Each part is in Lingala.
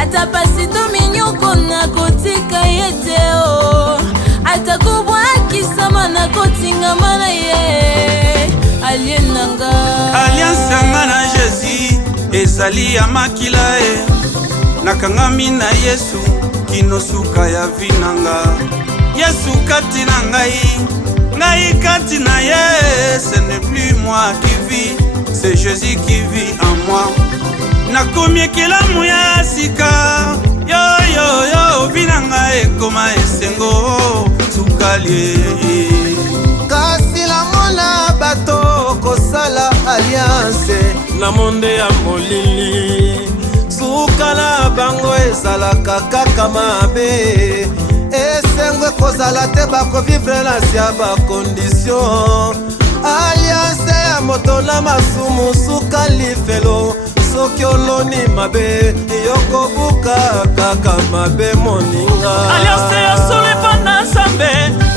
ata pasi dominyoko na kotika yeteo, ata kubwakisama na kotingama na ye. Alienanga Alliance yanga na Jésus ezali ya makila e, nakangami na Yesu kinosuka ya vinanga. Yesu kati na ngai kati na ye. Ce n'est plus moi qui vis, c'est Jésus qui vit en moi. Nakomi ekelamu ya sika, yo vinanga ekoma esengo sukali. Kasi la mona bato kosala alliance na monde ya molili, sukala bango ezalaka kaka mabe. Esengwe kozala te bako vivre na sia ba condition. Alliance ya moto na masumu suka lifelo, soki oloni mabe yoko buka kaka mabe moninga. Alliance ya sole pana sambe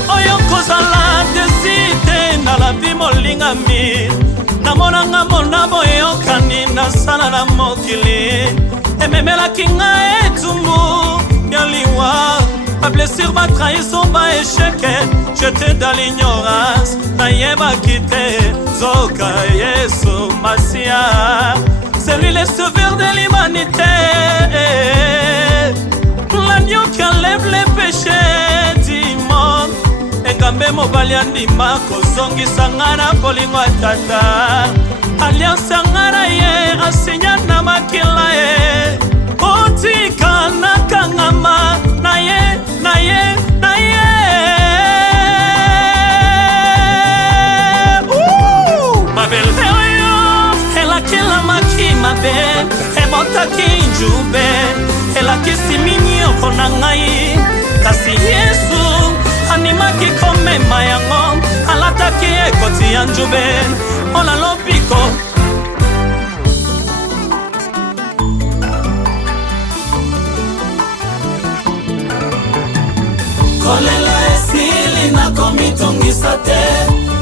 oyo kozala desite na la vie molingami. Namonanga mona boyokani na sala na mokili, ememelaki ngai etumbu ya liwa. Ma blessure, ma trahison, ma échec, j'étais dans l'ignorance. Naïeba quitté, Zoka, Yesu, Massia. C'est lui le sauveur de l'humanité, l'agneau qui enlève les péchés du monde. Engambe mobali andima kozongi sangana bolingo tata. Alliance sangana ye asinya na makila ye. Otika nakangama na ye. Ma belle oyo elakela maki mabe, ebotaki njube, elakisi minyoko na ngai. Kasi Yesu animaki komema yango, alataki ekoti ya njube ola lopiko. Kolela esili na komitongisa te,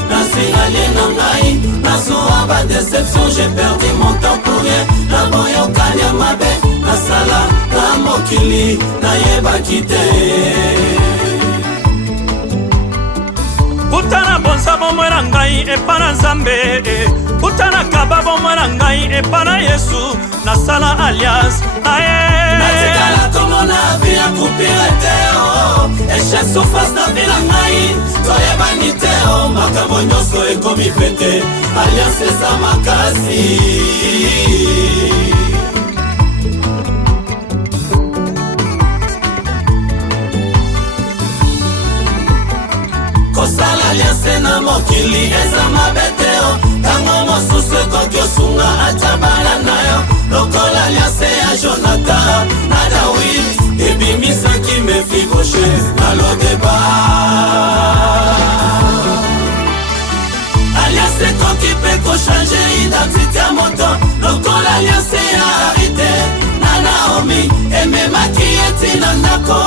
nasi aliena ngai, nazuwa ba déception, j'ai perdu mon temps pour rien. Na boyokani ya mabe, nasala na mokili, nayebaki te. Utana bonsa bomwera ngai epana Nzambe, utana kaba bomwera ngai epana Yesu, nasala alliance aye. Natikala komona vi ya kupire te o, échec souffrance na vila ngai, toyebani te o, makambo nyonso ekomi pete, alliance eza makasi. Kosala alliance na mokili eza mabete o, tango mosusu ekoki osunga atabala na yo. Lokola alliance ya Jonathan na Dawid, ebimisaki Mefiboshet na Lodeba. Alliance ekoki pe kochange identité ya moto, lokola alliance ya Arite na Naomi, ememaki eti na ndako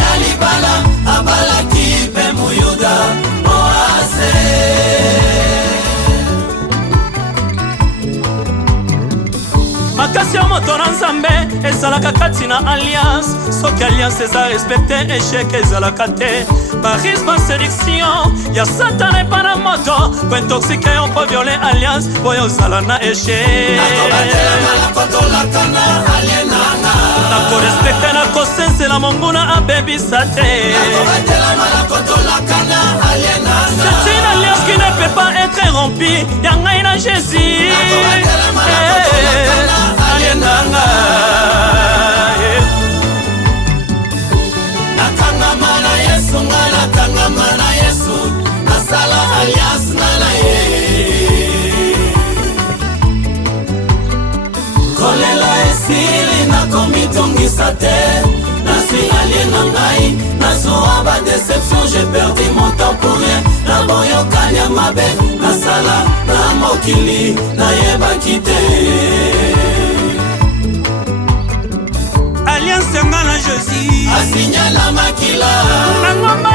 ya libala, abalaki pe Muyuda Boaze. Makasi ya moto na Nzambe ezalaka kati na alliance. Soki alliance eza respecte, échec ezalaka te. Barisme, séduction ya Satan epa na moto, po intoxique yo po violer alliance, po yo zala na échec. Nakorespecte na kosensela monguna abebisa te. C'est une alliance qui ne peut pas être rompue, ya ngai na Jésus. Alienanga nakangama na Yesu, nga nakangama na Yesu, nasala alliance na ye. Kolela esili nakomitongisa te, nasi aliena ngai, nazuwa ba déception, j'ai perdu mon temps pour rien. Na boyokani ya mabe, nasala na mokili, nayebaki te. Alliance yanga na Jésus asinya na makila, na ngomba